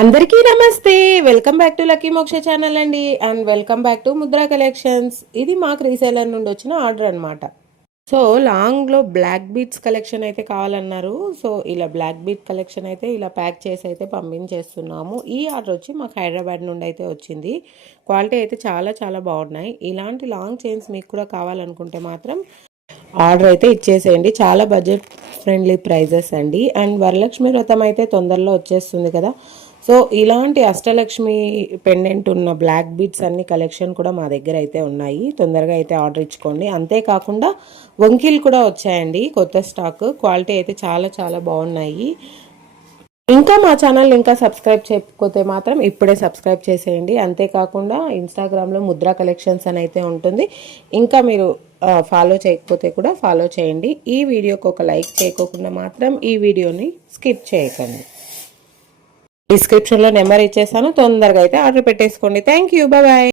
అందరికీ నమస్తే. Welcome back to lucky మోక్ష ఛానల్ అండి. And welcome back to Mudra collections. ఇది మాకు రీసేలర్ నుండి వచ్చిన ఆర్డర్ అనమాట. సో లాంగ్లో బ్లాక్ బీట్స్ కలెక్షన్ అయితే కావాలన్నారు. సో ఇలా బ్లాక్ బీట్ కలెక్షన్ అయితే ఇలా ప్యాక్ చేసి అయితే పంపించేస్తున్నాము. ఈ ఆర్డర్ వచ్చి మాకు హైదరాబాద్ నుండి అయితే వచ్చింది. క్వాలిటీ అయితే చాలా చాలా బాగున్నాయి. ఇలాంటి లాంగ్ చైన్స్ మీకు కూడా కావాలనుకుంటే మాత్రం ఆర్డర్ అయితే ఇచ్చేసేయండి. చాలా బడ్జెట్ ఫ్రెండ్లీ ప్రైజెస్ అండి. అండ్ వరలక్ష్మి వ్రతం అయితే తొందరలో వచ్చేస్తుంది కదా. సో ఇలాంటి అష్టలక్ష్మి పెండెంట్ ఉన్న బ్లాక్ బీడ్స్ అన్ని కలెక్షన్ కూడా మా దగ్గర అయితే ఉన్నాయి. తొందరగా అయితే ఆర్డర్ ఇచ్చుకోండి. అంతేకాకుండా వంకీలు కూడా వచ్చాయండి, కొత్త స్టాక్. క్వాలిటీ అయితే చాలా చాలా బాగున్నాయి. ఇంకా మా ఛానల్ ఇంకా సబ్స్క్రైబ్ చేయకపోతే మాత్రం ఇప్పుడే సబ్స్క్రైబ్ చేసేయండి. అంతేకాకుండా ఇన్స్టాగ్రామ్లో ముద్రా కలెక్షన్స్ అని అయితే ఉంటుంది. ఇంకా మీరు ఫాలో చేయకపోతే కూడా ఫాలో చేయండి. ఈ వీడియోకి ఒక లైక్ చేయకోకుండా మాత్రం ఈ వీడియోని స్కిప్ చేయకండి. డిస్క్రిప్షన్లో నెంబర్ ఇచ్చేసాను. తొందరగా అయితే ఆర్డర్ పెట్టేసుకోండి. Thank you. బాయ్.